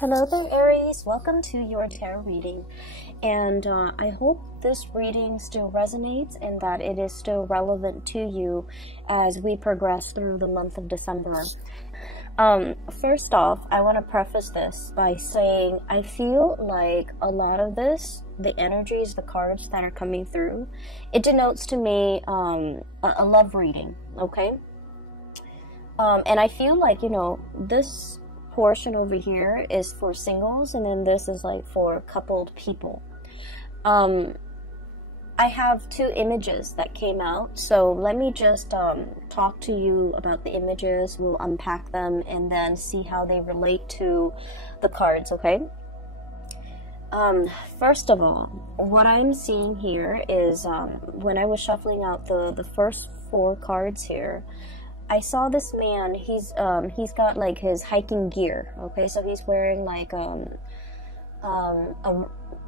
Hello there, Aries. Welcome to your tarot reading. And I hope this reading still resonates and that it is still relevant to you as we progress through the month of December. First off, I want to preface this by saying I feel like a lot of this, the energies, the cards that are coming through, it denotes to me a love reading, okay? And I feel like, this portion over here is for singles, and then this is like for coupled people. I have two images that came out, so let me just talk to you about the images. We'll unpack them and then see how they relate to the cards, okay? First of all, what I'm seeing here is when I was shuffling out the first four cards here, I saw this man. He's got like his hiking gear. Okay, so he's wearing like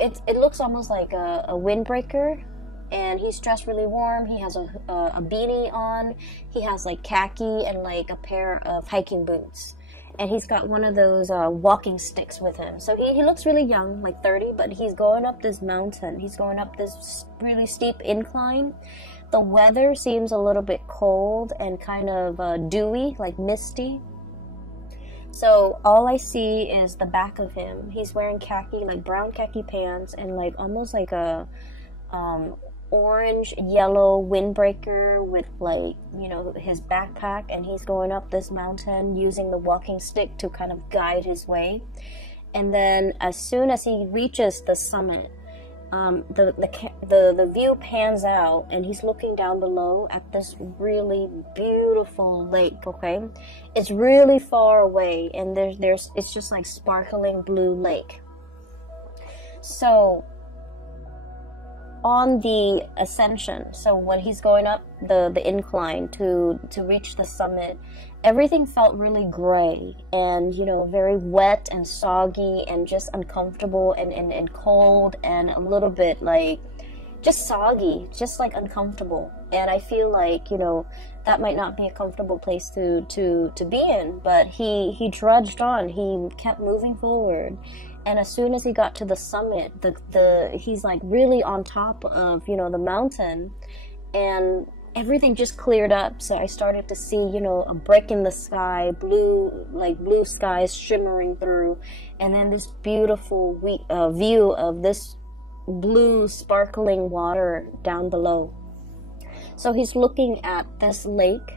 it looks almost like a windbreaker, and he's dressed really warm. He has a beanie on. He has like khaki and like a pair of hiking boots, and he's got one of those walking sticks with him. So he looks really young, like 30, but he's going up this mountain. He's going up this really steep incline. The weather seems a little bit cold and kind of dewy, like misty. So all I see is the back of him. He's wearing khaki, like brown khaki pants, and like almost like a orange yellow windbreaker with like, his backpack, and he's going up this mountain using the walking stick to kind of guide his way. And then as soon as he reaches the summit, the view pans out, and he's looking down below at this really beautiful lake. Okay, it's really far away, and it's just like sparkling blue lake. So on the ascension, so when he's going up the incline to reach the summit, everything felt really gray and, very wet and soggy and just uncomfortable and cold and a little bit like just soggy, just like uncomfortable. And I feel like, that might not be a comfortable place to be in, but he trudged on. He kept moving forward. And as soon as he got to the summit, he's like really on top of, the mountain, and everything just cleared up. So I started to see, a break in the sky, blue skies shimmering through, and then this beautiful view of this blue sparkling water down below. So he's looking at this lake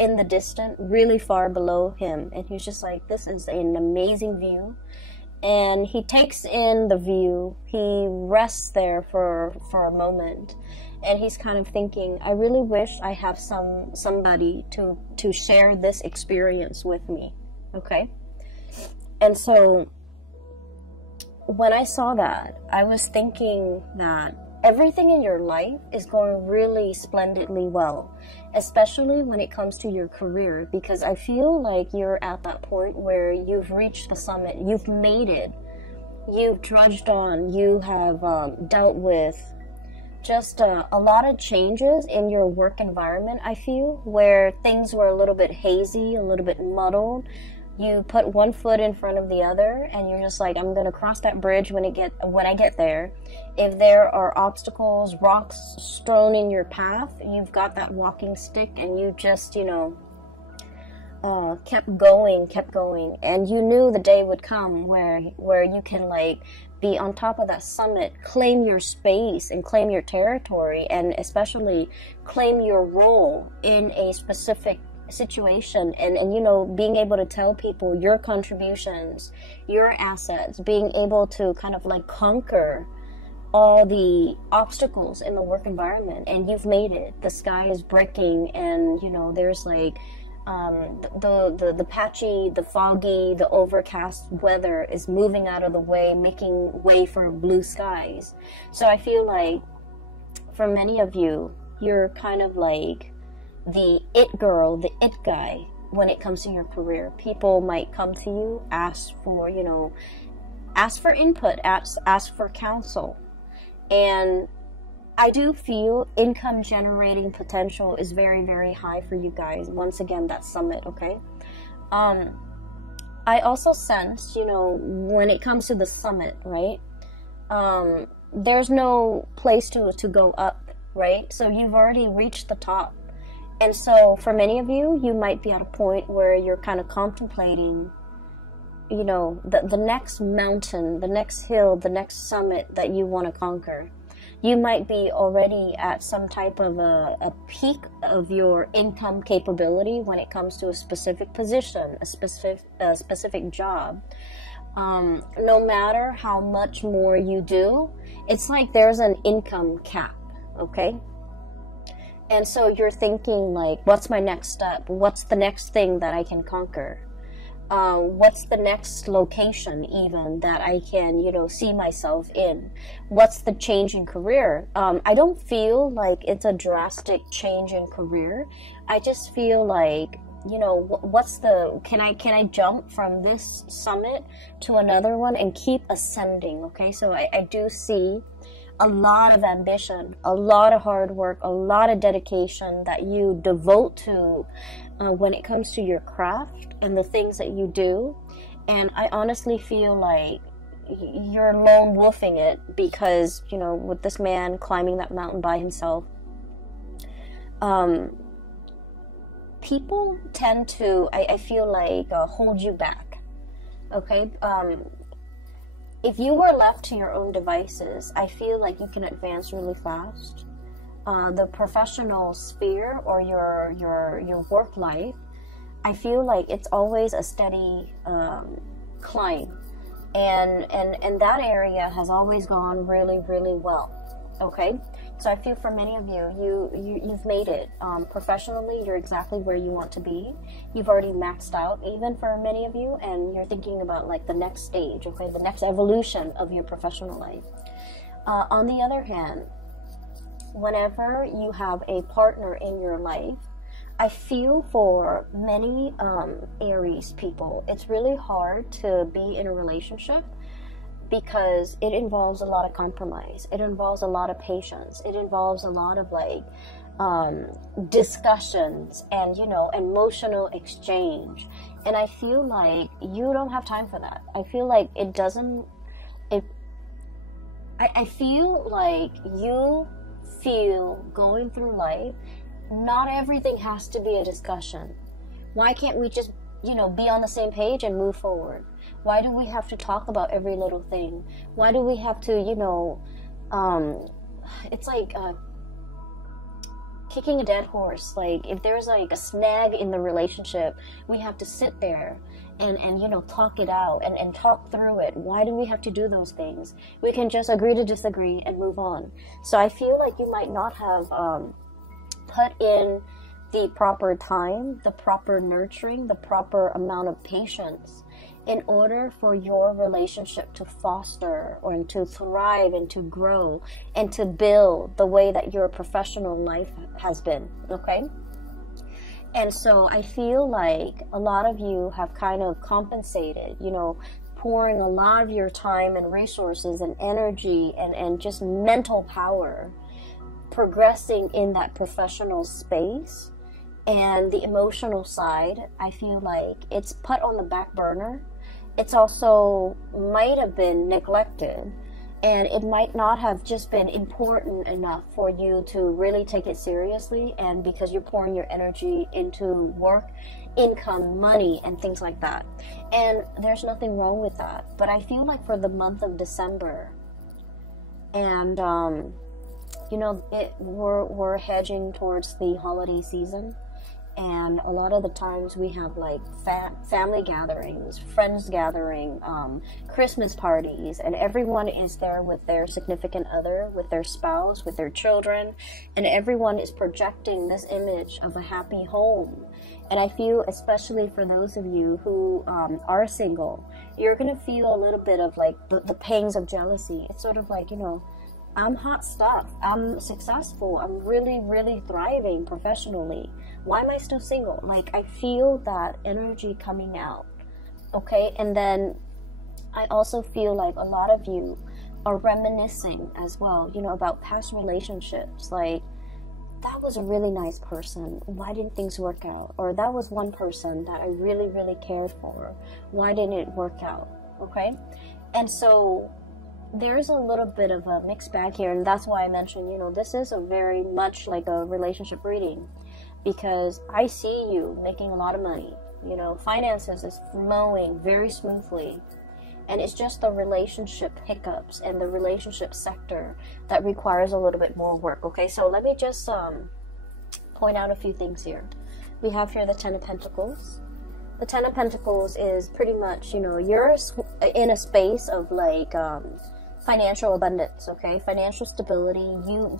in the distance, really far below him, and he's just like, this is an amazing view. And he takes in the view. He rests there for a moment, and he's kind of thinking, I really wish I have somebody to share this experience with me. Okay? And so when I saw that, I was thinking that everything in your life is going really splendidly well, especially when it comes to your career, because I feel like you're at that point where you've reached the summit, you've made it, you've trudged on, you have dealt with just a lot of changes in your work environment, I feel, where things were a little bit hazy, a little bit muddled. You put one foot in front of the other, and you're just like, I'm going to cross that bridge when I get there. If there are obstacles, rocks strewn in your path, you've got that walking stick, and you just, kept going. And you knew the day would come where you can, like, be on top of that summit, claim your space and claim your territory, and especially claim your role in a specific situation, and being able to tell people your contributions, your assets, being able to kind of like conquer all the obstacles in the work environment. And you've made it. The sky is breaking, and there's like the patchy, the foggy, the overcast weather is moving out of the way, making way for blue skies. So I feel like for many of you, you're kind of like the it girl, the it guy when it comes to your career. People might come to you, ask for input, ask for counsel. And I do feel income generating potential is very, very high for you guys. Once again, that summit, okay? I also sense, you know, when it comes to the summit, right? There's no place to go up, right? So you've already reached the top. And so for many of you, you might be at a point where you're kind of contemplating, you know, the next mountain, the next hill, the next summit that you want to conquer. You might be already at some type of a peak of your income capability when it comes to a specific position, a specific job. No matter how much more you do, it's like there's an income cap, okay? And so you're thinking like, what's my next step? What's the next thing that I can conquer? What's the next location even that I can, you know, see myself in? What's the change in career? I don't feel like it's a drastic change in career. I just feel like, you know, what's the, can I jump from this summit to another one and keep ascending? Okay, so I do see a lot of ambition, a lot of hard work, a lot of dedication that you devote to when it comes to your craft and the things that you do. And I honestly feel like you're lone wolfing it because, you know, with this man climbing that mountain by himself, people tend to, I feel like, hold you back, okay? If you were left to your own devices, I feel like you can advance really fast. The professional sphere or your work life, I feel like it's always a steady climb, and that area has always gone really, really well. Okay, so I feel for many of you've made it. Professionally, you're exactly where you want to be. You've already maxed out, even for many of you, and you're thinking about like the next stage, okay, the next evolution of your professional life. On the other hand, whenever you have a partner in your life, I feel for many Aries people, it's really hard to be in a relationship because it involves a lot of compromise. It involves a lot of patience. It involves a lot of like discussions and, you know, emotional exchange. And I feel like you don't have time for that. I feel like it doesn't, I feel like you feel going through life, not everything has to be a discussion. Why can't we just, you know, be on the same page and move forward? Why do we have to talk about every little thing? Why do we have to, you know, it's like kicking a dead horse. Like if there's like a snag in the relationship, we have to sit there and you know, talk it out and talk through it. Why do we have to do those things? We can just agree to disagree and move on. So I feel like you might not have put in the proper time, the proper nurturing, the proper amount of patience in order for your relationship to foster or to thrive and to grow and to build the way that your professional life has been, okay? And so I feel like a lot of you have kind of compensated, you know, pouring a lot of your time and resources and energy and just mental power progressing in that professional space. And the emotional side, I feel like it's put on the back burner. It's also might have been neglected, and it might not have just been important enough for you to really take it seriously. And because you're pouring your energy into work, income, money, and things like that. And there's nothing wrong with that. But I feel like for the month of December, and you know, we're hedging towards the holiday season. And a lot of the times we have like family gatherings, friends gathering, Christmas parties, and everyone is there with their significant other, with their spouse, with their children, and everyone is projecting this image of a happy home. And I feel, especially for those of you who are single, you're going to feel a little bit of like the pangs of jealousy. It's sort of like, you know, I'm hot stuff, I'm successful, I'm really, really thriving professionally. Why am I still single? Like, I feel that energy coming out, okay? And then I also feel like a lot of you are reminiscing as well, you know, about past relationships. Like, that was a really nice person. Why didn't things work out? Or that was one person that I really, really cared for. Why didn't it work out? Okay? And so there's a little bit of a mixed bag here, and that's why I mentioned, you know, this is a very much like a relationship reading, because I see you making a lot of money. You know, finances is flowing very smoothly. And it's just the relationship hiccups and the relationship sector that requires a little bit more work. Okay, so let me just point out a few things here. We have here the Ten of Pentacles. The Ten of Pentacles is pretty much, you know, you're in a space of like financial abundance, okay? Financial stability.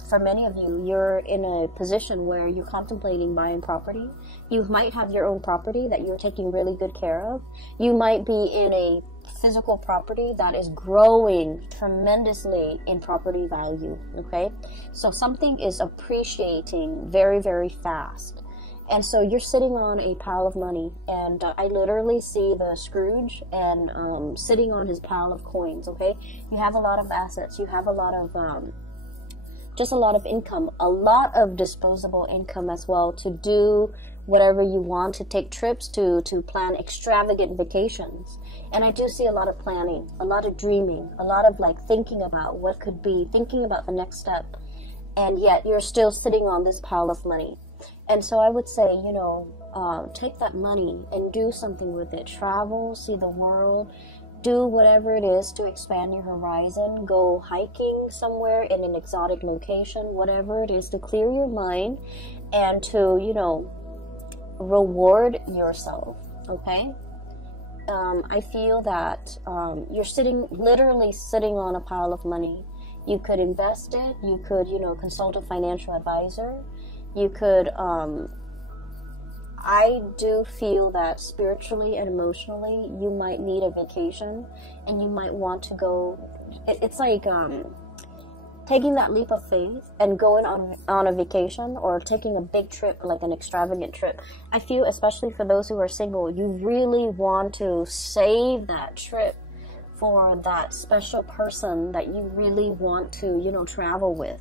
For many of you, you're in a position where you're contemplating buying property. You might have your own property that you're taking really good care of. You might be in a physical property that is growing tremendously in property value, okay? So something is appreciating very, very fast. And so you're sitting on a pile of money, and I literally see the Scrooge and sitting on his pile of coins, okay? You have a lot of assets. You have a lot of, just a lot of income, a lot of disposable income as well to do whatever you want, to take trips, to plan extravagant vacations. And I do see a lot of planning, a lot of dreaming, a lot of like thinking about what could be, thinking about the next step. And yet you're still sitting on this pile of money. And so I would say, you know, take that money and do something with it. Travel, see the world, do whatever it is to expand your horizon. Go hiking somewhere in an exotic location, whatever it is to clear your mind and to, you know, reward yourself, okay? I feel that you're literally sitting on a pile of money. You could invest it. You could, you know, consult a financial advisor. You could, I do feel that spiritually and emotionally, you might need a vacation, and you might want to go, it's like, taking that leap of faith and going on a vacation or taking a big trip, like an extravagant trip. I feel, especially for those who are single, you really want to save that trip for that special person that you really want to, you know, travel with.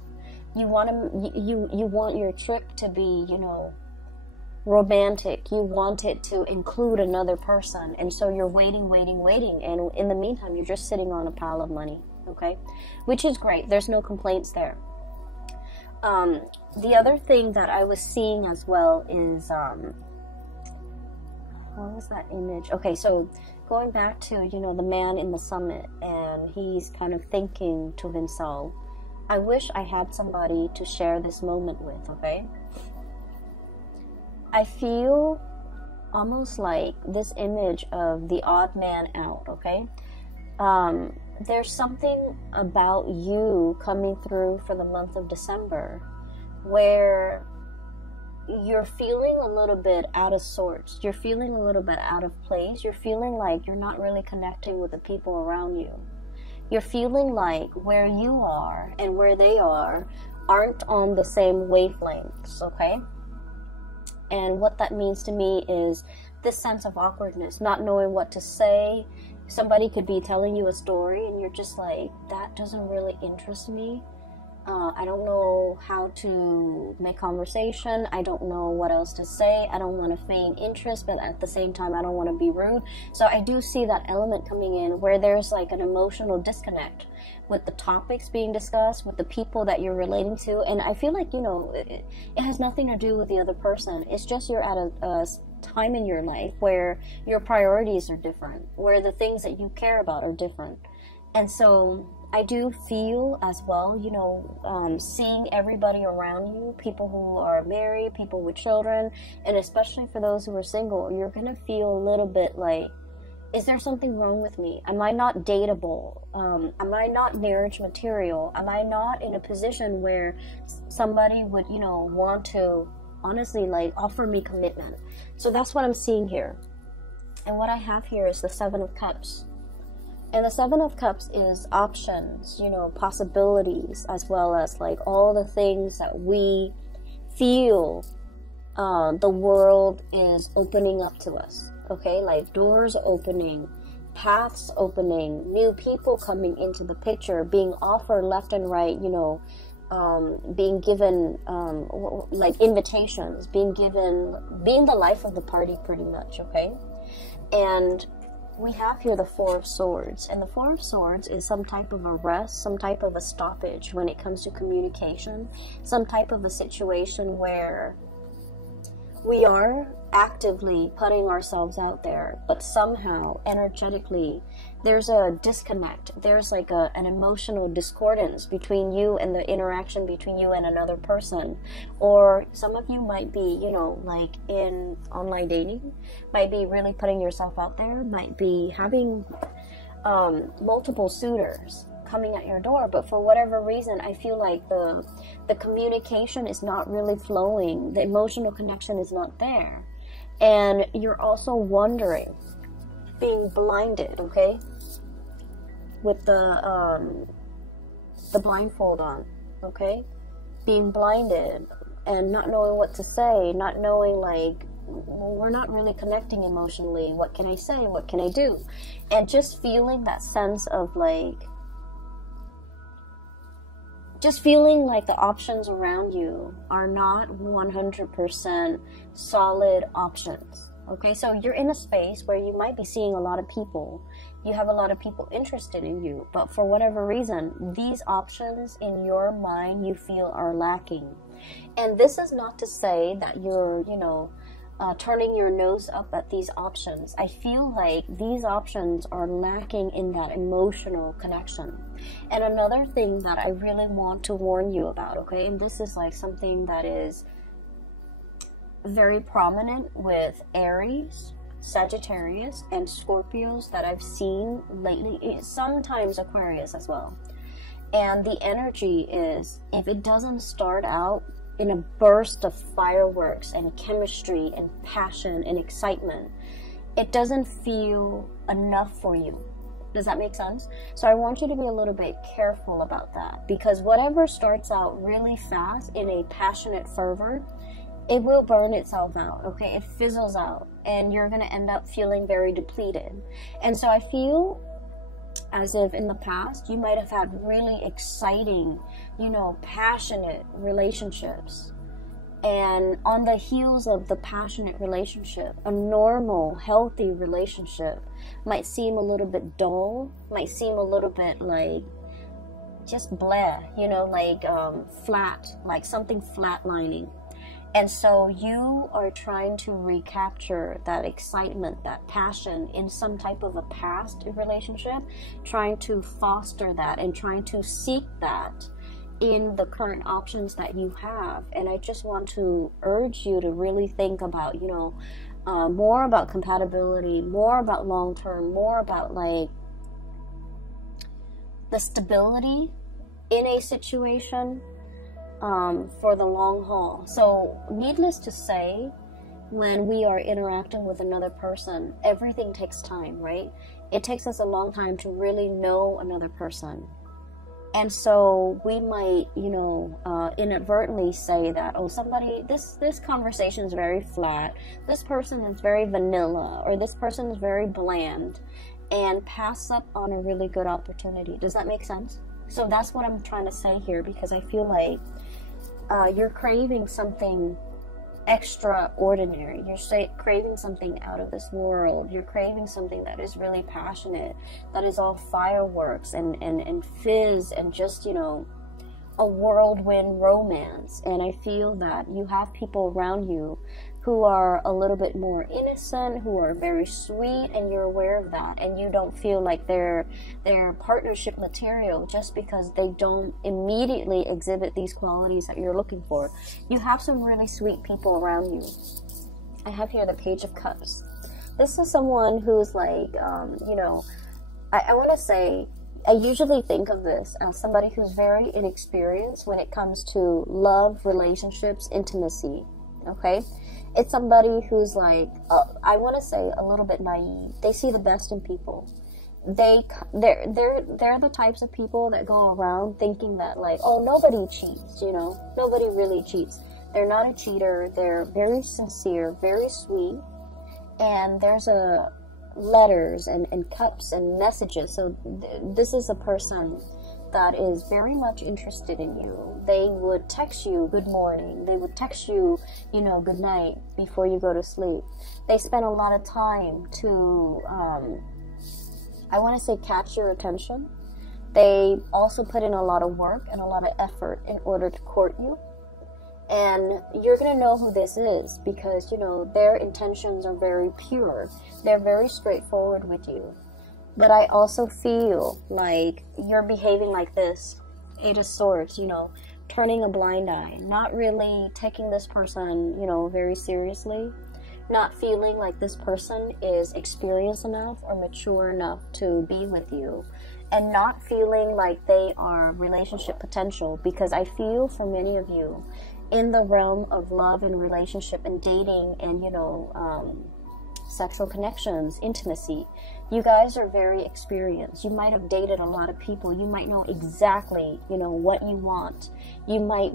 You want your trip to be, you know, romantic. You want it to include another person. And so you're waiting. And in the meantime, you're just sitting on a pile of money. Okay, which is great. There's no complaints there. The other thing that I was seeing as well is, what was that image? Okay, so going back to, you know, the man in the summit, and he's kind of thinking to himself, I wish I had somebody to share this moment with, okay? I feel almost like this image of the odd man out, okay? There's something about you coming through for the month of December where you're feeling a little bit out of sorts. You're feeling a little bit out of place. You're feeling like you're not really connecting with the people around you. You're feeling like where you are and where they are aren't on the same wavelengths, okay? And what that means to me is this sense of awkwardness, not knowing what to say. Somebody could be telling you a story and you're just like, that doesn't really interest me. I don't know how to make conversation. I don't know what else to say. I don't want to feign interest, but at the same time, I don't want to be rude. So I do see that element coming in where there's like an emotional disconnect with the topics being discussed, with the people that you're relating to. And I feel like, you know, it has nothing to do with the other person. It's just you're at a time in your life where your priorities are different, where the things that you care about are different. And so I do feel as well, you know, seeing everybody around you, people who are married, people with children, and especially for those who are single, you're going to feel a little bit like, is there something wrong with me? Am I not dateable? Am I not marriage material? Am I not in a position where somebody would, you know, want to honestly like offer me commitment? So that's what I'm seeing here. And what I have here is the Seven of Cups. And the Seven of Cups is options, you know, possibilities, as well as like all the things that we feel the world is opening up to us. Okay, like doors opening, paths opening, new people coming into the picture, being offered left and right, you know, being given like invitations, being the life of the party pretty much, okay? And we have here the Four of Swords, and the Four of Swords is some type of a rest, some type of a stoppage when it comes to communication, some type of a situation where we are actively putting ourselves out there, but somehow energetically there's a disconnect. There's like an emotional discordance between you and the interaction between you and another person. Or some of you might be, you know, like in online dating, might be really putting yourself out there, might be having multiple suitors coming at your door, but for whatever reason I feel like the communication is not really flowing, the emotional connection is not there, and you're also wondering, being blinded, okay, with the blindfold on, okay, being blinded and not knowing what to say, not knowing, like, we're not really connecting emotionally, what can I say, what can I do, and just feeling that sense of like, just feeling like the options around you are not 100% solid options. Okay, so you're in a space where you might be seeing a lot of people. You have a lot of people interested in you, but for whatever reason, these options in your mind you feel are lacking. And this is not to say that you're, you know, turning your nose up at these options. I feel like these options are lacking in that emotional connection. And another thing that I really want to warn you about, okay, and this is like something that is very prominent with Aries, Sagittarius, and Scorpios that I've seen lately, sometimes Aquarius as well. And the energy is, if it doesn't start out in a burst of fireworks and chemistry and passion and excitement, it doesn't feel enough for you. Does that make sense? So I want you to be a little bit careful about that, because whatever starts out really fast in a passionate fervor, it will burn itself out, okay? It fizzles out, and you're going to end up feeling very depleted. And so I feel as if in the past you might have had really exciting, you know, passionate relationships, and on the heels of the passionate relationship, a normal, healthy relationship might seem a little bit dull, might seem a little bit like just blah, you know, like flat, like something flatlining. And so you are trying to recapture that excitement, that passion in some type of a past relationship, trying to foster that and trying to seek that in the current options that you have. And I just want to urge you to really think about, you know, more about compatibility, more about long-term, more about like the stability in a situation, for the long haul. So needless to say, when we are interacting with another person, everything takes time, right? It takes us a long time to really know another person. And so we might, you know, inadvertently say that, oh, somebody, this conversation is very flat, this person is very vanilla, or this person is very bland, and pass up on a really good opportunity. Does that make sense? So that's what I'm trying to say here, because I feel like you're craving something extraordinary. You're craving something out of this world. You're craving something that is really passionate, that is all fireworks and fizz and just, you know, a whirlwind romance. And I feel that you have people around you who are a little bit more innocent, who are very sweet, and you're aware of that, and you don't feel like they're partnership material just because they don't immediately exhibit these qualities that you're looking for. You have some really sweet people around you. I have here the Page of Cups. This is someone who's like, you know, I want to say, I usually think of this as somebody who's very inexperienced when it comes to love, relationships, intimacy, okay? It's somebody who's like, I want to say a little bit naive. They see the best in people. They're the types of people that go around thinking that like, oh, nobody cheats, you know, nobody really cheats. They're not a cheater. They're very sincere, very sweet, and there's letters and cups and messages. So this is a person that is very much interested in you. They would text you good morning. They would text you, you know, good night before you go to sleep. They spend a lot of time to, I want to say, catch your attention. They also put in a lot of work and a lot of effort in order to court you. And you're going to know who this is because, you know, their intentions are very pure. They're very straightforward with you. But I also feel like you're behaving like this, Eight of Swords, you know, turning a blind eye, not really taking this person, you know, very seriously, not feeling like this person is experienced enough or mature enough to be with you, and not feeling like they are relationship potential, because I feel for many of you in the realm of love and relationship and dating and, you know, sexual connections, intimacy, you guys are very experienced. You might have dated a lot of people. You might know exactly, you know, what you want. You might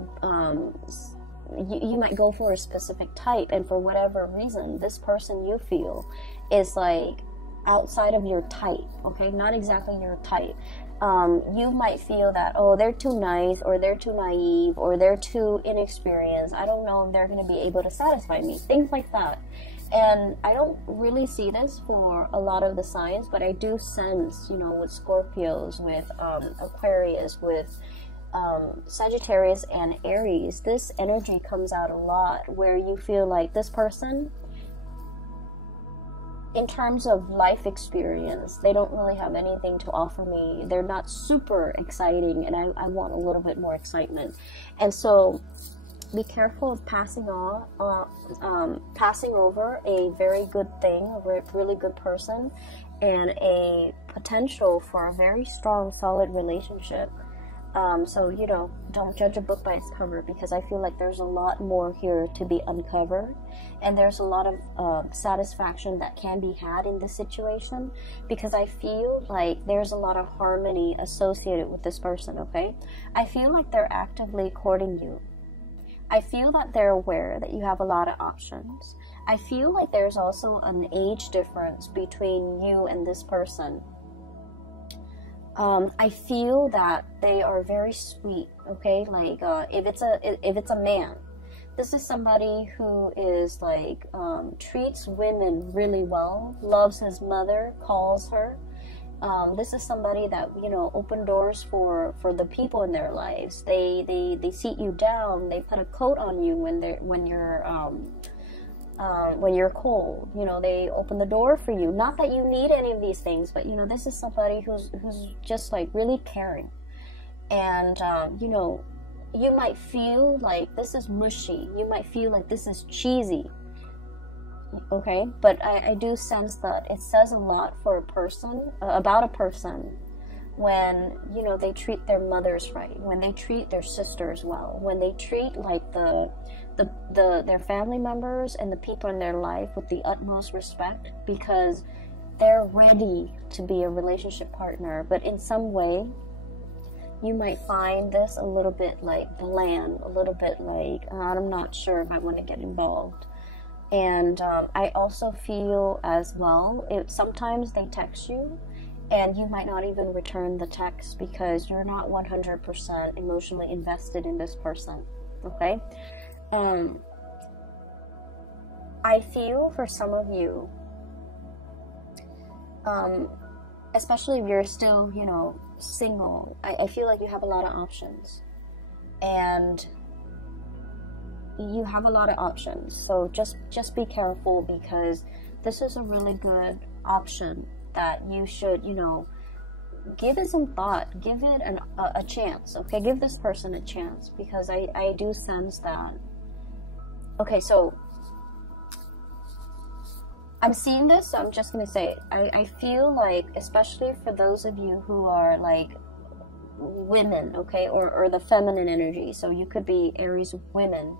you might go for a specific type, and for whatever reason, this person you feel is like outside of your type, okay? Not exactly your type. You might feel that, oh, they're too nice, or they're too naive, or they're too inexperienced. I don't know if they're going to be able to satisfy me. Things like that. And I don't really see this for a lot of the signs, but I do sense, you know, with Scorpios, with Aquarius, with Sagittarius and Aries, this energy comes out a lot where you feel like this person, in terms of life experience, they don't really have anything to offer me. They're not super exciting, and I want a little bit more excitement. And so be careful of passing over a very good thing, a really good person, and a potential for a very strong, solid relationship. So, you know, don't judge a book by its cover, because I feel like there's a lot more here to be uncovered, and there's a lot of satisfaction that can be had in this situation, because I feel like there's a lot of harmony associated with this person, okay? I feel like they're actively courting you. I feel that they're aware that you have a lot of options. I feel like there's also an age difference between you and this person. I feel that they are very sweet, okay? Like, if it's a man, this is somebody who is like, treats women really well, loves his mother, calls her. This is somebody that, you know, open doors for the people in their lives. They seat you down. They put a coat on you when you're cold. You know, they open the door for you. Not that you need any of these things, but, you know, this is somebody who's just like really caring. And you know, you might feel like this is mushy. You might feel like this is cheesy. Okay, but I do sense that it says a lot for a person, about a person, when, you know, they treat their mothers right, when they treat their sisters well, when they treat like their family members and the people in their life with the utmost respect, because they're ready to be a relationship partner. But in some way, you might find this a little bit like bland, a little bit like, I'm not sure if I want to get involved. And I also feel as well, sometimes they text you and you might not even return the text because you're not 100% emotionally invested in this person, okay? I feel for some of you, especially if you're still, you know, single, I feel like you have a lot of options. And you have a lot of options, so just be careful, because this is a really good option that you should, you know, give it some thought, give it a chance, okay? Give this person a chance, because I do sense that. Okay, so I'm seeing this, so I'm just gonna say it. I feel like, especially for those of you who are like women, okay, or the feminine energy, so you could be Aries women.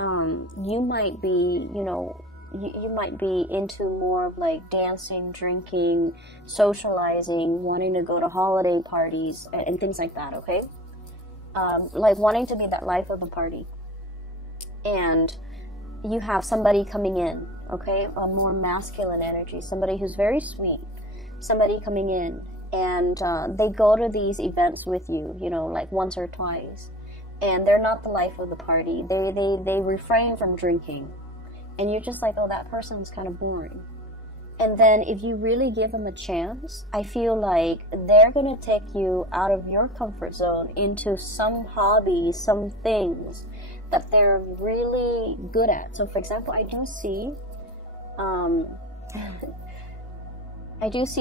You might be, you know, you might be into more of like dancing, drinking, socializing, wanting to go to holiday parties and things like that, okay? Like wanting to be that life of the party. And you have somebody coming in, okay? A more masculine energy, somebody who's very sweet, somebody coming in, and they go to these events with you, you know, like once or twice, and they're not the life of the party. They refrain from drinking, and you're just like, oh, that person's kind of boring. And then if you really give them a chance, I feel like they're going to take you out of your comfort zone into some hobbies, some things that they're really good at. So for example, I do see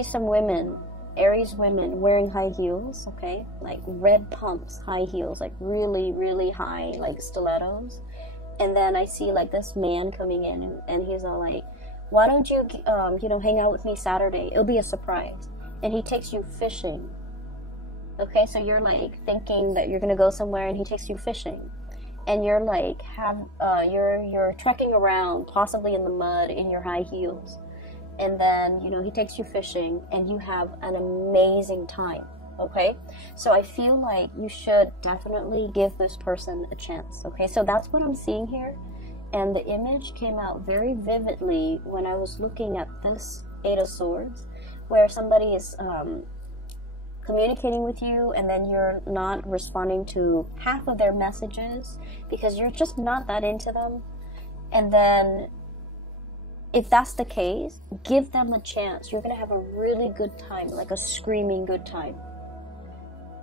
some women, Aries women, wearing high heels, okay? Like red pumps, high heels, like really, really high, like stilettos. And then I see like this man coming in, and he's all like, why don't you, you know, hang out with me Saturday? It'll be a surprise. And he takes you fishing. Okay, so you're like thinking that you're gonna go somewhere, and he takes you fishing. And you're like, you're trekking around, possibly in the mud, in your high heels. And then, you know, he takes you fishing, and you have an amazing time. Okay, so I feel like you should definitely give this person a chance. Okay, so that's what I'm seeing here. And the image came out very vividly when I was looking at this Eight of Swords, where somebody is communicating with you, and then you're not responding to half of their messages because you're just not that into them. And then if that's the case, give them a chance. You're going to have a really good time, like a screaming good time.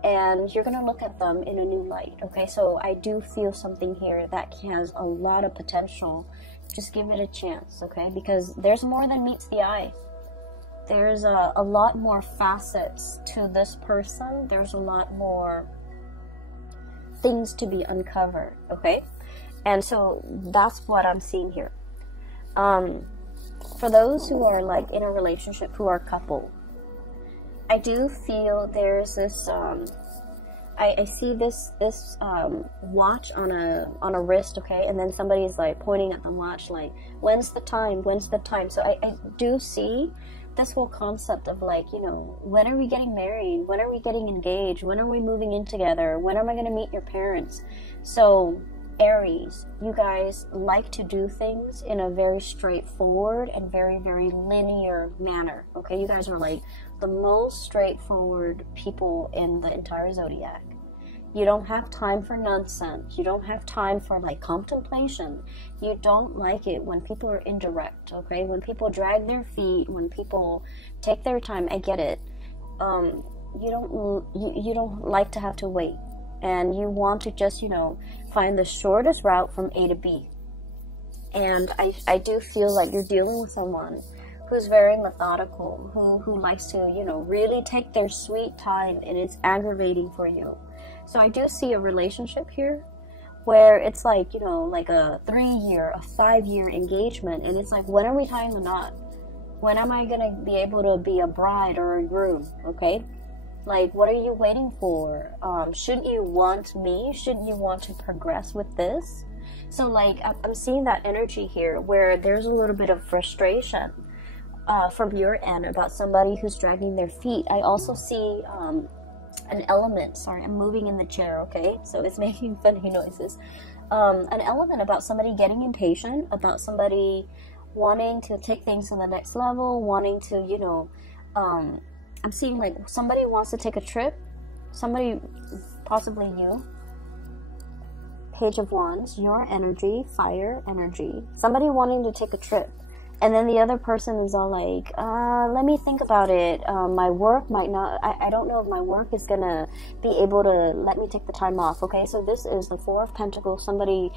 And you're going to look at them in a new light, okay? So I do feel something here that has a lot of potential. Just give it a chance, okay? Because there's more than meets the eye. There's a lot more facets to this person. There's a lot more things to be uncovered, okay? And so that's what I'm seeing here. For those who are like in a relationship, who are couple, I do feel there's this I see this watch on a wrist, okay, and then somebody's like pointing at the watch like, when's the time, so I do see this whole concept of like, you know, when are we getting married, when are we getting engaged, when are we moving in together, when am I going to meet your parents? So Aries, you guys like to do things in a very straightforward and very, very linear manner, okay? You guys are like the most straightforward people in the entire zodiac. You don't have time for nonsense. You don't have time for like contemplation. You don't like it when people are indirect, okay? When people drag their feet, when people take their time, I get it. You don't like to have to wait. And you want to just, you know, find the shortest route from A to B. And I do feel like you're dealing with someone who's very methodical, who likes to, you know, really take their sweet time, and it's aggravating for you. So I do see a relationship here where it's like, you know, like a 3-year, a 5-year engagement, and it's like, when are we tying the knot? When am I gonna be able to be a bride or a groom, okay? Like, what are you waiting for? Shouldn't you want me? Shouldn't you want to progress with this? So, like, I'm seeing that energy here where there's a little bit of frustration from your end about somebody who's dragging their feet. I also see an element. Sorry, I'm moving in the chair, okay? So it's making funny noises. An element about somebody getting impatient, about somebody wanting to take things to the next level, wanting to, you know, I'm seeing like somebody wants to take a trip, somebody, possibly you, Page of Wands, your energy, fire energy, somebody wanting to take a trip, and then the other person is all like, let me think about it, my work might not, I don't know if my work is gonna be able to let me take the time off, okay? So this is the Four of Pentacles, somebody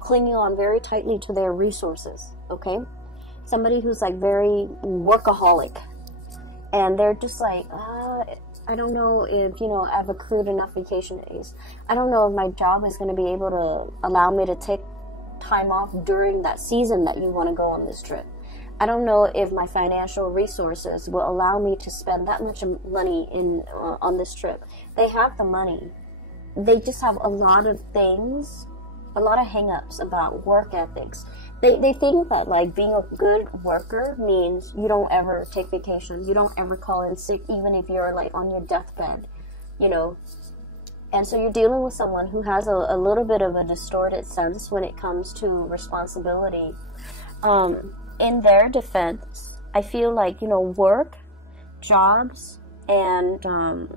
clinging on very tightly to their resources, okay? Somebody who's like very workaholic, and they're just like, I don't know if, you know, I've accrued enough vacation days. I don't know if my job is going to be able to allow me to take time off during that season that you want to go on this trip. I don't know if my financial resources will allow me to spend that much money on this trip. They have the money. They just have a lot of things, a lot of hang-ups about work ethics. They think that like being a good worker means you don't ever take vacation, you don't ever call in sick, even if you're like on your deathbed, you know. And so you're dealing with someone who has a little bit of a distorted sense when it comes to responsibility. In their defense, I feel like, you know, work, jobs, And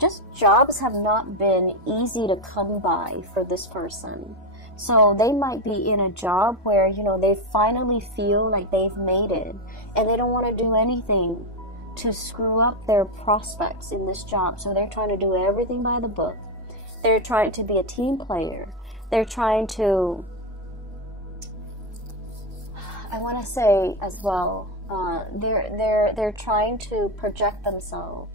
just jobs have not been easy to come by for this person. So they might be in a job where, you know, they finally feel like they've made it, and they don't want to do anything to screw up their prospects in this job. So they're trying to do everything by the book. They're trying to be a team player. They're trying to, I want to say as well, they're trying to project themselves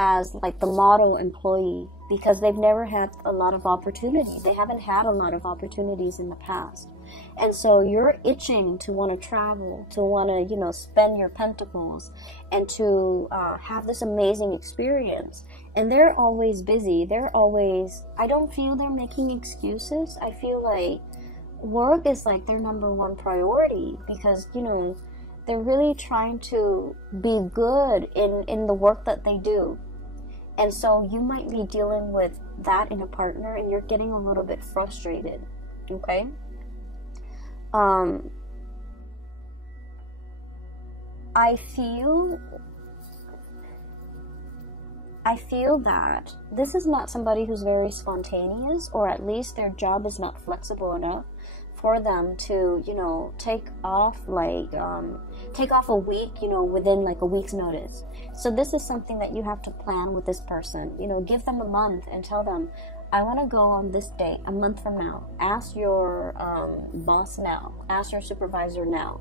as like the model employee, because they've never had a lot of opportunity. They haven't had a lot of opportunities in the past. And so you're itching to want to travel, to want to, you know, spend your pentacles and to have this amazing experience. And they're always busy. They're always, I don't feel they're making excuses. I feel like work is like their #1 priority, because, you know, they're really trying to be good in the work that they do. And so you might be dealing with that in a partner, and you're getting a little bit frustrated, okay? I feel that this is not somebody who's very spontaneous, or at least their job is not flexible enough for them to, you know, take off a week, you know, within like a week's notice. So this is something that you have to plan with this person. You know, give them a month and tell them, I want to go on this date, a month from now. Ask your boss now, ask your supervisor now,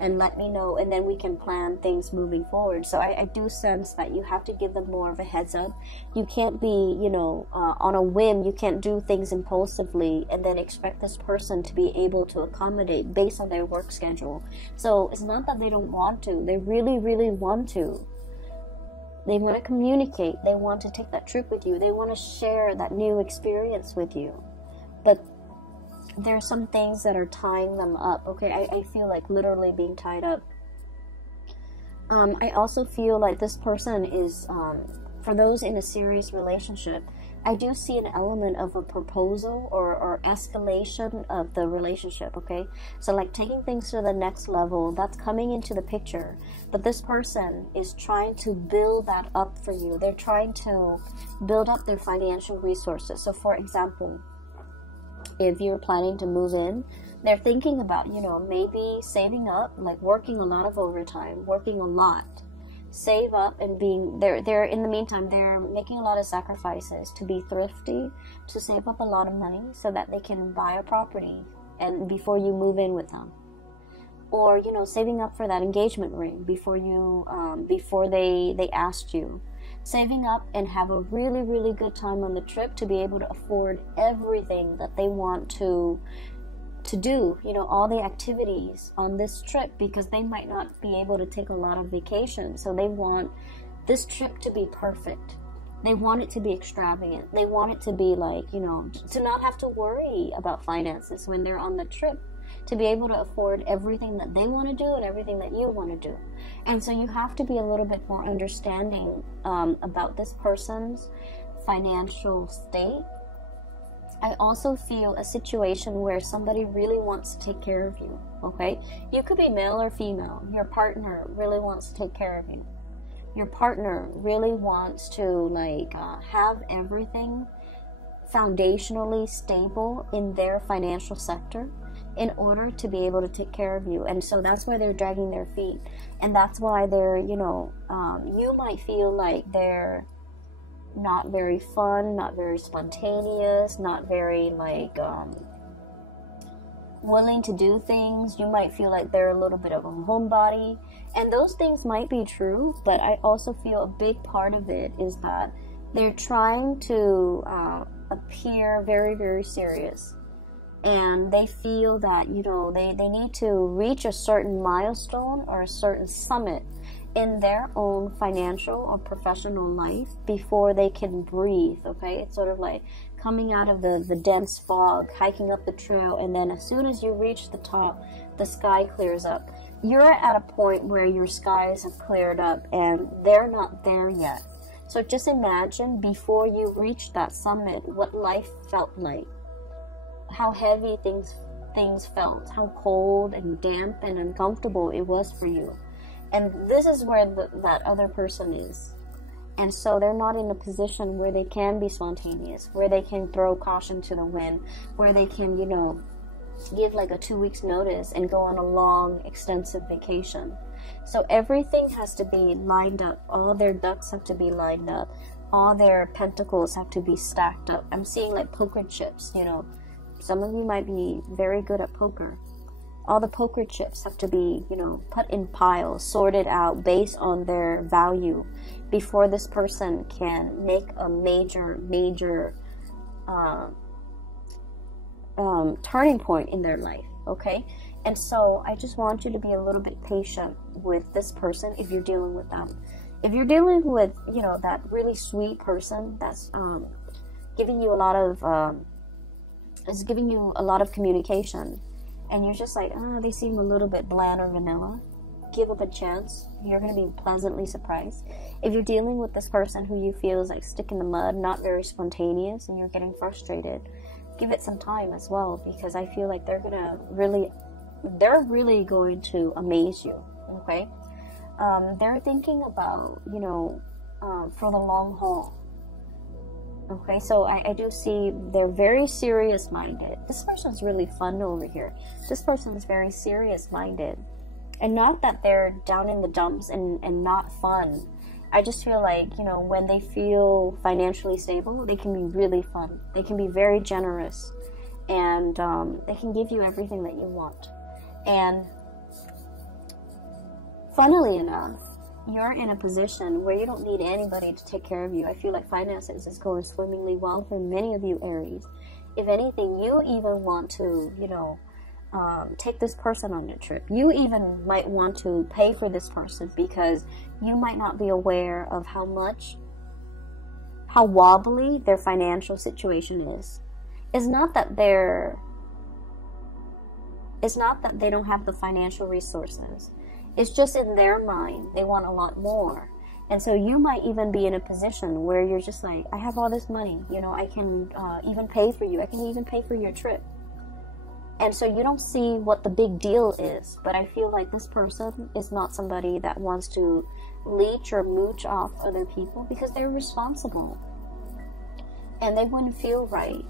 and let me know, and then we can plan things moving forward. So I do sense that you have to give them more of a heads up. You can't be, you know, on a whim. You can't do things impulsively and then expect this person to be able to accommodate based on their work schedule. So it's not that they don't want to. They really, really want to. They want to communicate. They want to take that trip with you. They want to share that new experience with you. But there are some things that are tying them up, okay? I feel like literally being tied up. I also feel like this person is, for those in a serious relationship, I do see an element of a proposal or escalation of the relationship, okay? So like taking things to the next level, that's coming into the picture. But this person is trying to build that up for you. They're trying to build up their financial resources. So for example, if you're planning to move in, they're thinking about, you know, maybe saving up, like working a lot of overtime, working a lot, save up, and being they're in the meantime, they're making a lot of sacrifices to be thrifty, to save up a lot of money so that they can buy a property and before you move in with them. Or, you know, saving up for that engagement ring before you before they asked you. Saving up and have a really, really good time on the trip to be able to afford everything that they want to do, you know, all the activities on this trip, because they might not be able to take a lot of vacations. So they want this trip to be perfect. They want it to be extravagant. They want it to be like, you know, to not have to worry about finances when they're on the trip, to be able to afford everything that they want to do and everything that you want to do. And so you have to be a little bit more understanding about this person's financial state. I also feel a situation where somebody really wants to take care of you, okay? You could be male or female. Your partner really wants to take care of you. Your partner really wants to, like, have everything foundationally stable in their financial sector in order to be able to take care of you. And so that's why they're dragging their feet. And that's why they're, you know, you might feel like they're not very fun, not very spontaneous, not very, like, willing to do things. You might feel like they're a little bit of a homebody. And those things might be true, but I also feel a big part of it is that they're trying to appear very, very serious. And they feel that, you know, they need to reach a certain milestone or a certain summit in their own financial or professional life before they can breathe, okay? It's sort of like coming out of the dense fog, hiking up the trail, and then as soon as you reach the top, the sky clears up. You're at a point where your skies have cleared up and they're not there yet. So just imagine before you reach that summit what life felt like. How heavy things felt, how cold and damp and uncomfortable it was for you. And this is where that other person is. And so they're not in a position where they can be spontaneous, where they can throw caution to the wind, where they can, you know, give like a 2 weeks notice and go on a long, extensive vacation. So everything has to be lined up. All their ducks have to be lined up. All their pentacles have to be stacked up. I'm seeing like poker chips, you know. Some of you might be very good at poker. All the poker chips have to be, you know, put in piles, sorted out based on their value before this person can make a major turning point in their life, okay? And so I just want you to be a little bit patient with this person if you're dealing with them. If you're dealing with, you know, that really sweet person that's giving you a lot of is giving you a lot of communication, and you're just like, oh, they seem a little bit bland or vanilla, give up a chance. You're going to be pleasantly surprised. If you're dealing with this person who you feel is like stick in the mud, not very spontaneous, and you're getting frustrated, give it some time as well, because I feel like they're really going to amaze you, okay? They're thinking about, you know, for the long haul. Okay, so I do see they're very serious-minded. This person's really fun over here. This person is very serious-minded. And not that they're down in the dumps and not fun. I just feel like, you know, when they feel financially stable, they can be really fun. They can be very generous. And they can give you everything that you want. And funnily enough, you're in a position where you don't need anybody to take care of you. I feel like finances is going swimmingly well for many of you, Aries. If anything, you even want to, you know, take this person on your trip. You even might want to pay for this person because you might not be aware of how wobbly their financial situation is. It's not that they don't have the financial resources. It's just in their mind, they want a lot more. And so you might even be in a position where you're just like, I have all this money, you know, I can even pay for you. I can even pay for your trip. And so you don't see what the big deal is. But I feel like this person is not somebody that wants to leech or mooch off other people because they're responsible. And they wouldn't feel right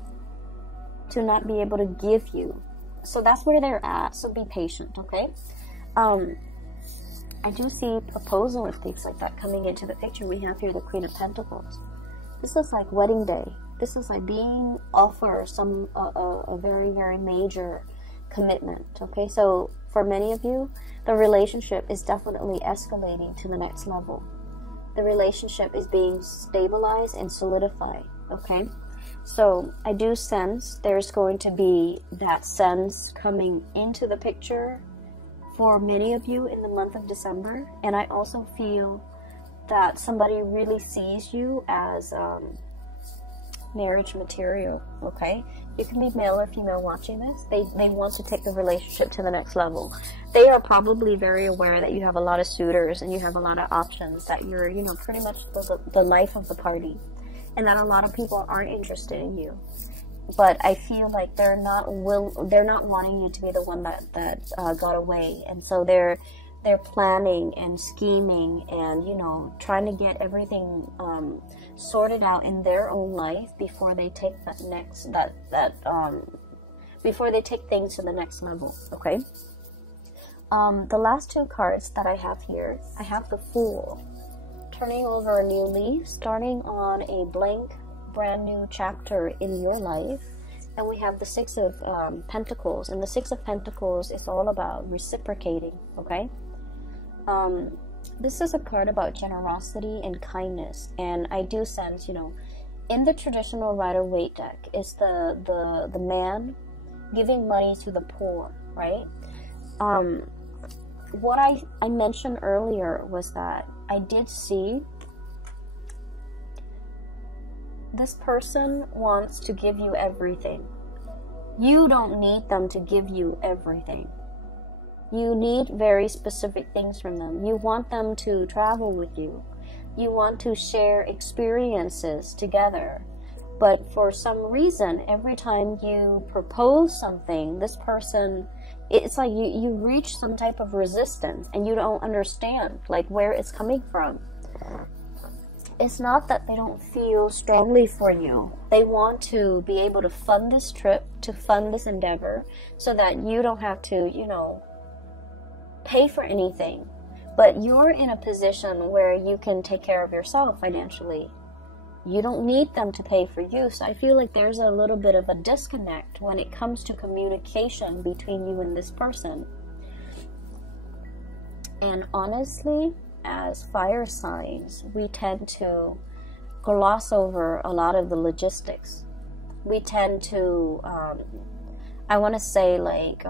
to not be able to give you. So that's where they're at. So be patient, okay? I do see proposal and things like that coming into the picture. We have here the Queen of Pentacles. This is like wedding day. This is like being offered a very, very major commitment. Okay, so for many of you, the relationship is definitely escalating to the next level. The relationship is being stabilized and solidified. Okay, so I do sense there's going to be that sense coming into the picture for many of you in the month of December. And I also feel that somebody really sees you as marriage material, okay? You can be male or female watching this. They want to take the relationship to the next level. They are probably very aware that you have a lot of suitors and you have a lot of options, that you're, you know, pretty much the life of the party, and that a lot of people aren't interested in you. But I feel like they're not wanting you to be the one that got away, and so they're planning and scheming and, you know, trying to get everything sorted out in their own life before they take before they take things to the next level. Okay. The last two cards that I have here, I have the Fool, turning over a new leaf, starting on a blank, brand new chapter in your life. And we have the Six of Pentacles, and the Six of Pentacles is all about reciprocating. Okay. This is a card about generosity and kindness, and I do sense, you know, in the traditional Rider-Waite deck, it's the man giving money to the poor, right? What I mentioned earlier was that I did see this person wants to give you everything. You don't need them to give you everything. You need very specific things from them. You want them to travel with you. You want to share experiences together. But for some reason, every time you propose something, this person, it's like you reach some type of resistance and you don't understand like where it's coming from. it's not that they don't feel strongly for you. They want to be able to fund this trip, to fund this endeavor, so that you don't have to, you know, pay for anything. But you're in a position where you can take care of yourself financially. You don't need them to pay for you. So I feel like there's a little bit of a disconnect when it comes to communication between you and this person. And honestly, as fire signs, we tend to gloss over a lot of the logistics. We tend to, I want to say, like,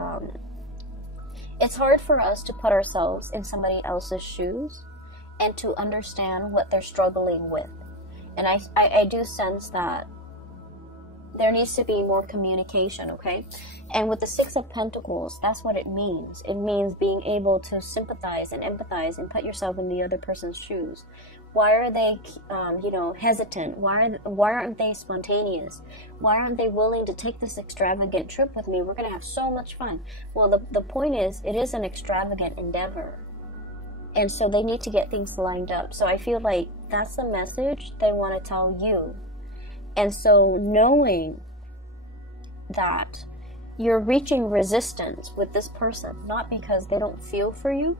it's hard for us to put ourselves in somebody else's shoes and to understand what they're struggling with. And I do sense that there needs to be more communication, okay? And with the Six of Pentacles, that's what it means. It means being able to sympathize and empathize and put yourself in the other person's shoes. Why are they, you know, hesitant? Why aren't they spontaneous? Why aren't they willing to take this extravagant trip with me? We're going to have so much fun. Well, the point is, it is an extravagant endeavor. And so they need to get things lined up. So I feel like that's the message they want to tell you. And so knowing that you're reaching resistance with this person, not because they don't feel for you,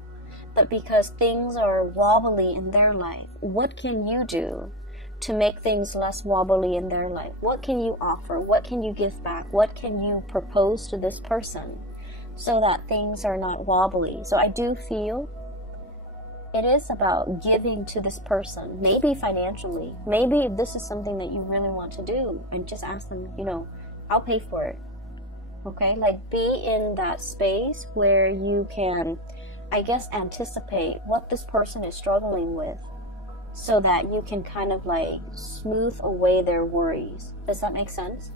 but because things are wobbly in their life. What can you do to make things less wobbly in their life? What can you offer? What can you give back? What can you propose to this person so that things are not wobbly? So I do feel it is about giving to this person, maybe financially. Maybe if this is something that you really want to do, and just ask them, you know, I'll pay for it. Okay? Like, be in that space where you can, I guess, anticipate what this person is struggling with so that you can kind of like smooth away their worries. Does that make sense?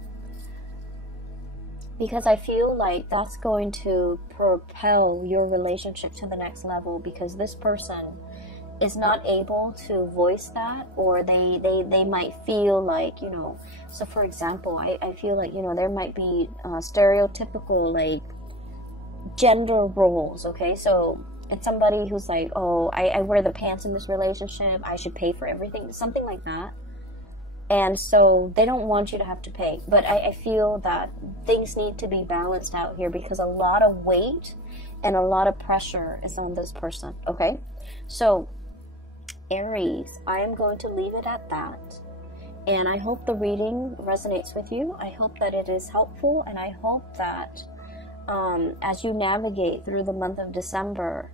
Because I feel like that's going to propel your relationship to the next level, because this person is not able to voice that, or they might feel like, you know, so for example, I feel like, you know, there might be stereotypical like gender roles, okay? So it's somebody who's like, oh, I wear the pants in this relationship, I should pay for everything, something like that. And so they don't want you to have to pay. But I feel that things need to be balanced out here, because a lot of weight and a lot of pressure is on this person, okay? So, Aries, I am going to leave it at that. And I hope the reading resonates with you. I hope that it is helpful. And I hope that as you navigate through the month of December,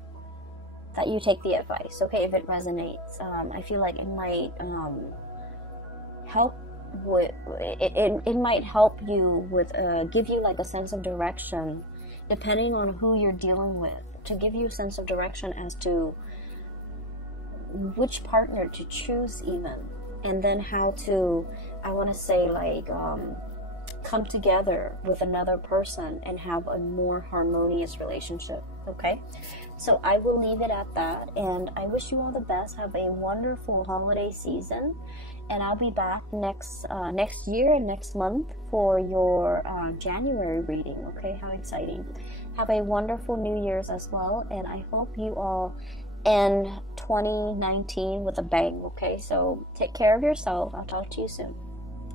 that you take the advice, okay, if it resonates. I feel like it might... help with it might help you with give you like a sense of direction, depending on who you're dealing with, to give you a sense of direction as to which partner to choose even, and then how to, I want to say, like come together with another person and have a more harmonious relationship. Okay, so I will leave it at that, and I wish you all the best. Have a wonderful holiday season. And I'll be back next year and next month for your January reading. Okay, how exciting. Have a wonderful New Year's as well. And I hope you all end 2019 with a bang. Okay, so take care of yourself. I'll talk to you soon.